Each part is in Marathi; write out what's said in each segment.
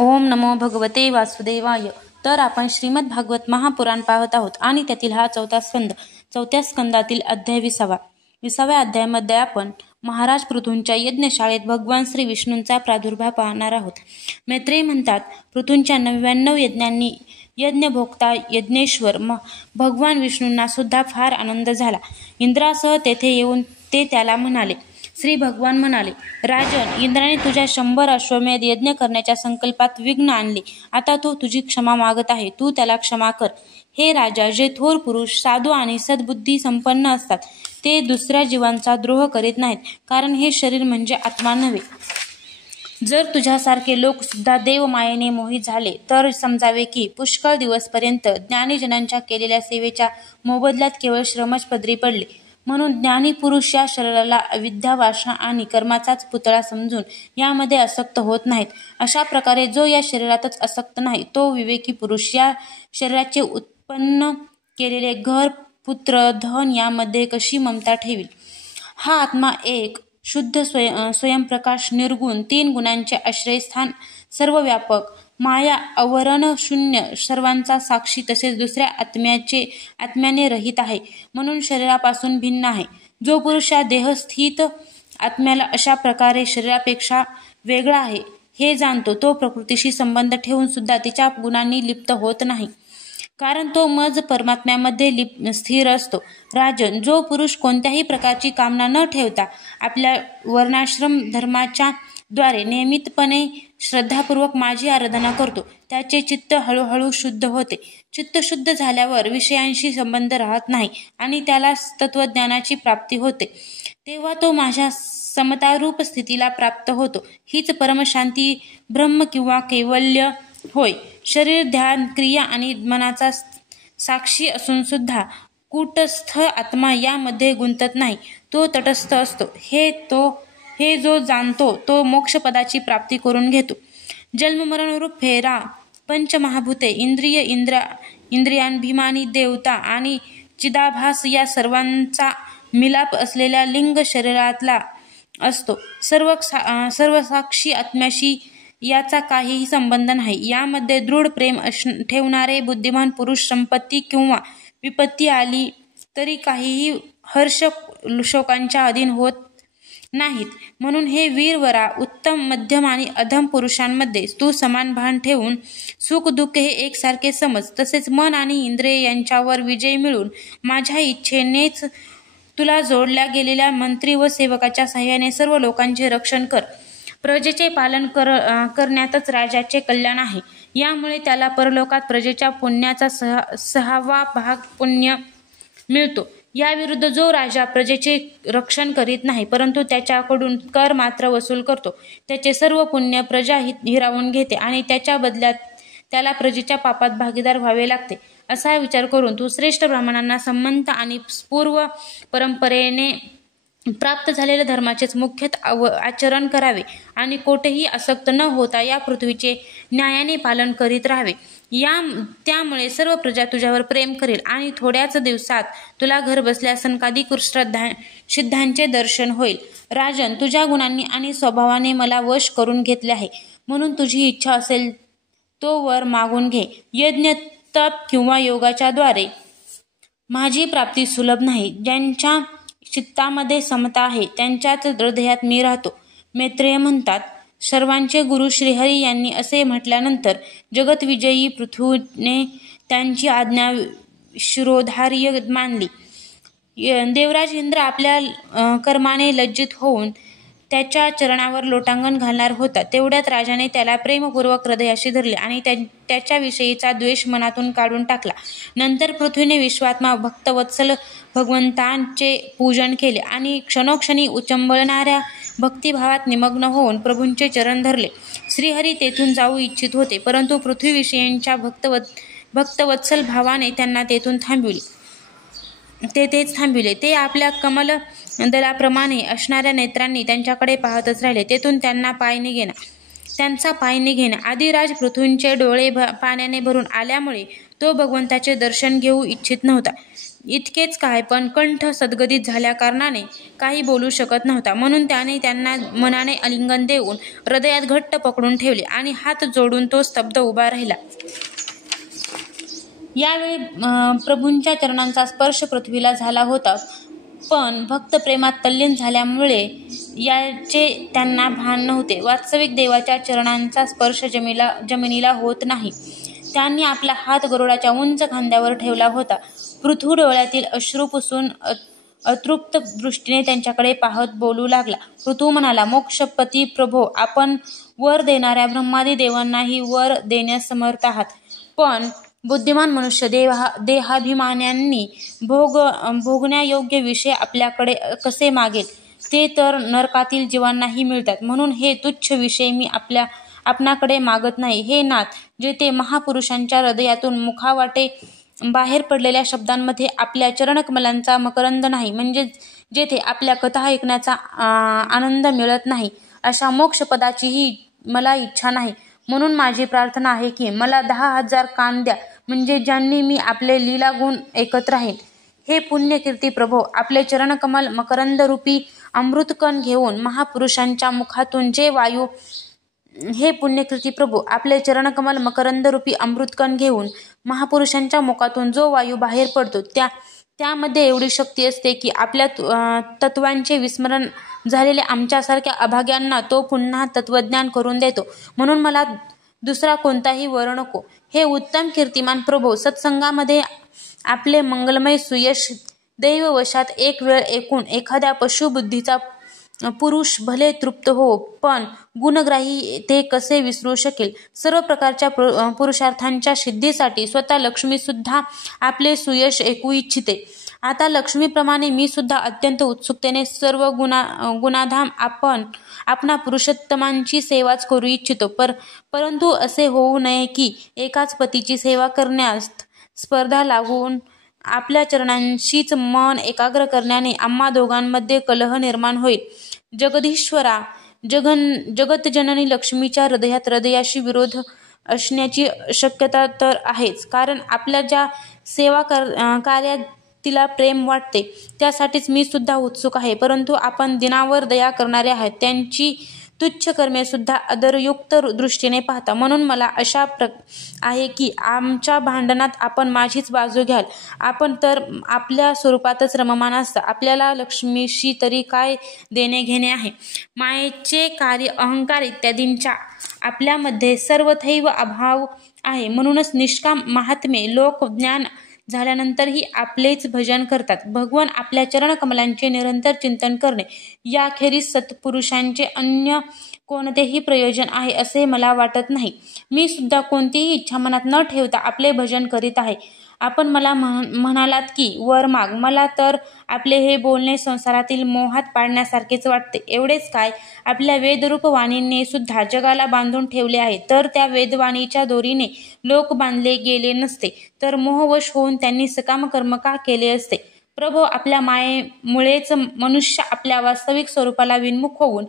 ओम नमो भगवते वासुदेवाय. तर आपण श्रीमद भागवत महापुराण पाहत आहोत आणि त्यातील हा चौथ्या स्कंदातील अध्याय 20व्या अध्यायामध्ये आपण महाराज पृथूंच्या यज्ञशाळेत भगवान श्री विष्णूंचा प्रादुर्भाव पाहणार आहोत. मैत्रेय म्हणतात, पृथूंच्या 99 यज्ञांनी यज्ञभोक्ता यज्ञेश्वर भगवान विष्णूंना सुद्धा फार आनंद झाला. इंद्रासह तेथे येऊन ते त्याला म्हणाले. श्री भगवान म्हणाले, राजन, इंद्राने तुझ्या 100 अश्वमेध यज्ञ करण्याच्या संकल्पात विघ्न आणले. आता तो तुझी क्षमा मागत आहे. तू त्याला क्षमा कर. हे राजा, जे थोर पुरुष साधू आणि सद्बुद्धी संपन्न असतात ते दुसऱ्या जीवांचा द्रोह करीत नाहीत, कारण हे शरीर म्हणजे आत्मा नव्हे. जर तुझ्यासारखे लोक सुद्धा देवमायेने मोहित झाले तर समजावे की पुष्कळ दिवसपर्यंत ज्ञानीजनांच्या केलेल्या सेवेच्या मोबदल्यात केवळ श्रमच पदरी पडले. म्हणून ज्ञानी पुरुष या शरीराला अविद्या, वासना आणि कर्माचाच पुतळा समजून यामध्ये आसक्त होत नाहीत. अशा प्रकारे जो या शरीरातच आसक्त नाही तो विवेकी पुरुष या शरीराचे उत्पन्न केलेले घर, पुत्र, धन यामध्ये कशी ममता ठेवील. हा आत्मा एक, शुद्ध, स्वयंप्रकाश, निर्गुण, 3 गुणांचे आश्रयस्थान, सर्वव्यापक, माया आवरण शून्य, सर्वांचा साक्षी, तसेच दुसऱ्या आत्म्याने रहित आहे, म्हणून शरीरापासून भिन्न आहे. जो पुरुष या देहस्थित आत्म्याला अशा प्रकारे शरीरापेक्षा वेगळा आहे हे जाणतो तो प्रकृतीशी संबंध ठेवून सुद्धा तिच्या गुणांनी लिप्त होत नाही, कारण तो मज परमात्म्यामध्ये स्थिर असतो. राजन, जो पुरुष कोणत्याही प्रकारची कामना न ठेवता आपल्या वर्णाश्रम धर्माच्या द्वारे नियमितपणे श्रद्धापूर्वक माझी आराधना करतो त्याचे चित्त हळूहळू शुद्ध होते. चित्त शुद्ध झाल्यावर विषयांशी संबंध राहत नाही आणि त्याला तत्वज्ञानाची प्राप्ती होते. तेव्हा तो माझ्या समतारूप स्थितीला प्राप्त होतो. हीच परमशांती, ब्रह्म किंवा कैवल्य होय. शरीर, ध्यान, क्रिया आणि मनाचा साक्षी असून सुद्धा कूटस्थ आत्मा यामध्ये गुंतत नाही, तो तटस्थ असतो. हे जो जाणतो तो मोक्षपदाची प्राप्ती करून घेतो. जन्ममरणरूप फेरा, पंचमहाभूते, इंद्रियांभिमानी देवता आणि चिदाभास या सर्वांचा मिलाप असलेल्या लिंग शरीरातला असतो. सर्वसाक्षी आत्म्याशी याचा काहीही संबंध नाही. यामध्ये दृढ प्रेम ठेवणारे बुद्धिमान पुरुष संपत्ती किंवा विपत्ती आली तरी काहीही हर्ष शोकांच्या अधीन होत नाहीत. म्हणून हे वीरवरा, उत्तम, मध्यम आणि अधम पुरुषांमध्ये तू समान भान ठेवून सुख दुःख हे एकसारखे समज. तसेच मन आणि इंद्रिय यांच्यावर विजय मिळून माझ्या इच्छेनेच तुला जोडल्या गेलेल्या मंत्री व सेवकाच्या साह्याने सर्व लोकांचे रक्षण कर. प्रजेचे पालन करण्यातच राजाचे कल्याण आहे. यामुळे त्याला परलोकात प्रजेच्या पुण्याचा 6वा भाग पुण्य मिळतो. याविरुद्ध जो राजा प्रजेचे रक्षण करीत नाही परंतु त्याच्याकडून कर मात्र वसूल करतो, त्याचे सर्व पुण्य प्रजा हिरावून घेते आणि त्याच्या बदल्यात त्याला प्रजेच्या पापात भागीदार व्हावे लागते. असा विचार करून तू श्रेष्ठ ब्राह्मणांना संमत आणि पूर्व परंपरेने प्राप्त झालेल्या धर्माचेच मुख्यतः आचरण करावे आणि कोठेही आसक्त न होता या पृथ्वीचे न्यायाने पालन करीत राहावे. त्यामुळे सर्व प्रजा तुझ्यावर प्रेम करेल आणि थोड्याच दिवसात तुला घर बसल्या सनकादिक सिद्धांचे दर्शन होईल. राजन, तुझ्या गुणांनी आणि स्वभावाने मला वश करून घेतले आहे, म्हणून तुझी इच्छा असेल तो वर मागून घे. यज्ञ, तप किंवा योगाच्या द्वारे माझी प्राप्ती सुलभ नाही. ज्यांच्या चित्तामध्ये समता आहे त्यांच्याच हृदयात मी राहतो. मैत्रेय म्हणतात, सर्वांचे गुरु श्रीहरी यांनी असे म्हटल्यानंतर जगतविजयी पृथूने त्यांची आज्ञा शिरोधार्य मानली. देवराज इंद्र आपल्या कर्माने लज्जित होऊन त्याच्या चरणावर लोटांगण घालणार होता. तेवढ्यात राजाने त्याला प्रेमपूर्वक हृदयाशी धरले आणि त्याच्याविषयीचा द्वेष मनातून काढून टाकला. नंतर पृथ्वीने विश्वात्मा भक्तवत्सल भगवंतांचे पूजन केले आणि क्षणोक्षणी उचंबळणाऱ्या भक्तिभावात निमग्न होऊन प्रभूंचे चरण धरले. श्रीहरी तेथून जाऊ इच्छित होते परंतु पृथ्वीविषयींच्या भक्तवत्सल भावाने त्यांना तेथेच थांबिले. ते आपल्या कमल दलाप्रमाणे असणाऱ्या नेत्रांनी त्यांच्याकडे पाहतच राहिले. तेथून त्यांचा पाय निघेना. आदिराज पृथूंचे डोळे पाण्याने भरून आल्यामुळे तो भगवंताचे दर्शन घेऊ इच्छित नव्हता. इतकेच काय, पण कंठ सद्गदित झाल्या कारणाने काही बोलू शकत नव्हता. म्हणून त्याने त्यांना मनाने आलिंगन देऊन हृदयात घट्ट पकडून ठेवले आणि हात जोडून तो स्तब्ध उभा राहिला. यावेळी प्रभूंच्या चरणांचा स्पर्श पृथ्वीला झाला होता, पण भक्त प्रेमात तल्लीन झाल्यामुळे याचे त्यांना भान नव्हते. वास्तविक देवाच्या चरणांचा स्पर्श जमिनीला होत नाही. त्यांनी आपला हात गरुडाच्या उंच खांद्यावर ठेवला होता. पृथू डोळ्यातील अश्रू पुसून अतृप्त दृष्टीने त्यांच्याकडे पाहत बोलू लागला. पृथू म्हणाला, मोक्षपती प्रभो, आपण वर देणाऱ्या ब्रह्मादी देवांनाही वर देण्यास समर्थ आहात, पण बुद्धिमान मनुष्य देहाभिमान्यांनी भोगण्यायोग्य विषय आपल्याकडे कसे मागेल? ते तर नरकातील जीवांनाही मिळतात. म्हणून हे तुच्छ विषय मी आपणाकडे मागत नाही. हे नाथ, जेथे महापुरुषांच्या हृदयातून मुखावाटे बाहेर पडलेल्या शब्दांमध्ये आपल्या चरणकमलांचा मकरंद नाही, म्हणजे जेथे आपल्या कथा ऐकण्याचा आनंद मिळत नाही, अशा मोक्षपदाचीही मला इच्छा नाही. म्हणून माझी प्रार्थना आहे की मला 10,000 कान द्या, म्हणजे ज्यांनी मी आपले लीलागुण ऐकत राहीन. हे पुण्यकीर्ती प्रभो, आपले चरणकमल मकरंदरूपी अमृतकण घेऊन महापुरुषांच्या मुखातून जे वायू हे पुण्यकीर्ती प्रभू, आपले चरणकमल मकरंदरूपी अमृतकण घेऊन महापुरुषांच्या मुखातून जो वायू बाहेर पडतो त्यामध्ये एवढी शक्ती असते की आपल्या तत्वांचे विस्मरण झालेल्या आमच्यासारख्या अभाग्यांना तो पुन्हा तत्वज्ञान करून देतो. म्हणून मला दुसरा कोणताही वर नको. हे उत्तम कीर्तिमान प्रभो, सत्संगामध्ये आपले मंगलमय सुयश दैववशात एक वेळ ऐकून एखाद्या पशुबुद्धीचा पुरुष भले तृप्त हो, पण गुणग्राही ते कसे विसरू शकेल? सर्व प्रकारच्या पुरुषार्थांच्या सिद्धीसाठी स्वतः लक्ष्मी सुद्धा आपले सुयश ऐकू इच्छिते. आता लक्ष्मीप्रमाणे मी सुद्धा अत्यंत उत्सुकतेने सर्व गुणाधाम आपणा पुरुषोत्तमांची सेवाच करू इच्छितो. परंतु असे होऊ नये की एकाच पतीची सेवा करण्यास स्पर्धा लागून आपल्या चरणांशीच मन एकाग्र करण्याने आम्हा दोघांमध्ये कलह निर्माण होईल. जगदीश्वरा, जगतजननी लक्ष्मीच्या हृदयाशी विरोध असण्याची शक्यता तर आहेच, कारण आपल्या ज्या सेवा कार्यात तिला प्रेम वाटते त्यासाठीच मी सुद्धा उत्सुक आहे. परंतु आपण दिनावर दया करणारे आहात, त्यांची तुच्छ कर्मे सुद्धा आदरयुक्त दृष्टीने पाहता. म्हणून मला आशा आहे की आमच्या भांडणात आपण माझीच बाजू घ्याल. आपण तर आपल्या स्वरूपातच रममाण असता. आपल्याला लक्ष्मीशी तरी काय देणे घेणे आहे? मायेचे कार्य, अहंकार इत्यादींचा आपल्यामध्ये सर्वथैव अभाव आहे. म्हणूनच निष्काम महात्मे लोक ज्ञान झाल्यानंतरही आपलेच भजन करतात. भगवान आपल्या चरणकमलांचे निरंतर चिंतन करणे याखेरीज सत्पुरुषांचे अन्य कोणतेही प्रयोजन आहे असे मला वाटत नाही. मी सुद्धा कोणतीही इच्छा मनात न ठेवता आपले भजन करीत आहे. आपण मला म्हणालात की वर माग. मला तर आपले हे बोलणे संसारातील मोहात पाडण्यासारखेच वाटते. एवढेच काय, आपल्या वेदरूप वाणीने सुद्धा जगाला बांधून ठेवले आहे. तर त्या वेदवाणीच्या दोरीने लोक बांधले गेले नसते तर मोहवश होऊन त्यांनी सकाम कर्म का केले असते? प्रभो, आपल्या मायेमुळेच मनुष्य आपल्या वास्तविक स्वरूपाला विन्मुख होऊन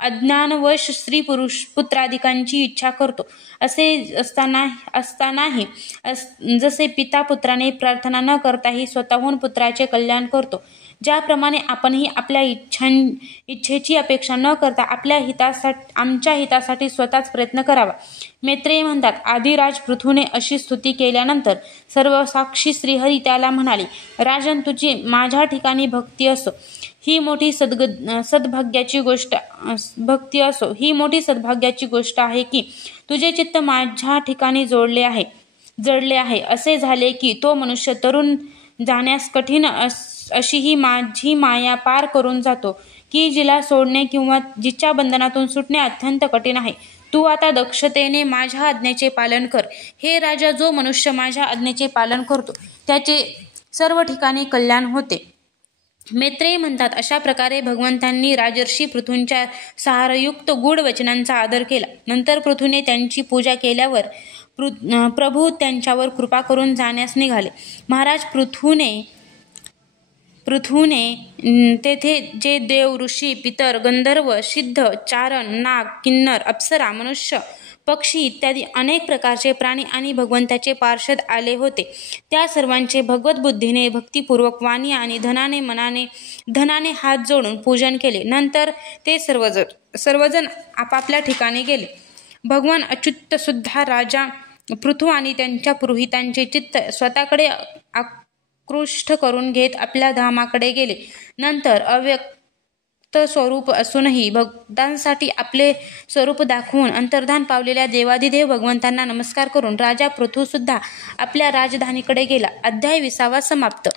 अज्ञानवश स्त्री पुरुष पुत्रादिकांची इच्छा करतो. असे असतानाही जसे पिता पुत्राने प्रार्थना न करताही स्वतःहून पुत्राचे कल्याण करतो, ज्याप्रमाणे आपणही आपल्या इच्छेची अपेक्षा न करता आमच्या हितासाठी स्वतःच प्रयत्न करावा. मैत्रेय म्हणतात, आदिराज पृथूने अशी स्तुती केल्यानंतर सर्वसाक्षी श्रीहरी त्याला म्हणाले, राजन, तुझी माझ्या ठिकाणी भक्ती असो ही मोठी सद्भाग्याची गोष्ट आहे की तुझे चित्त माझ्या ठिकाणी जडले आहे. असे झाले की तो मनुष्य तरुण जाण्यास कठीण अशी ही माझी माया पार करून जातो की जिला सोडणे किंवा जिच्या बंधनातून सुटणे अत्यंत कठीण आहे. तू आता दक्षतेने माझ्या आज्ञेचे पालन कर. हे राजा, जो मनुष्य माझ्या आज्ञेचे पालन करतो त्याचे सर्व ठिकाणी कल्याण होते. मैत्रेय म्हणतात, अशा प्रकारे भगवंतांनी राजर्षी पृथूंच्या सारयुक्त गूढ वचनांचा आदर केला. नंतर पृथूने त्यांची पूजा केल्यावर प्रभू त्यांच्यावर कृपा करून जाण्यास निघाले. महाराज पृथूने तेथे जे देव, ऋषी, पितर, गंधर्व, सिद्ध, चारण, नाग, किन्नर, अप्सरा, मनुष्य, पक्षी इत्यादी अनेक प्रकारचे प्राणी आणि भगवंताचे पार्षद आले होते. त्या सर्वांचे भगवत बुद्धीने भक्तिपूर्वक वाणी आणि धनाने हात जोडून पूजन केले. नंतर ते सर्वजण आपापल्या ठिकाणी गेले. भगवान अच्युत सुद्धा राजा पृथू आणि त्यांच्या पुरोहितांचे चित्त स्वतःकडे आकृष्ट करून घेत आपल्या धामाकडे गेले. नंतर अव्यक्त स्वरूप असूनही भक्तांसाठी आपले स्वरूप दाखवून अंतर्धान पावलेल्या देवाधिदेव भगवंतांना नमस्कार करून राजा पृथू सुद्धा आपल्या राजधानीकडे गेला. अध्याय 20 समाप्त.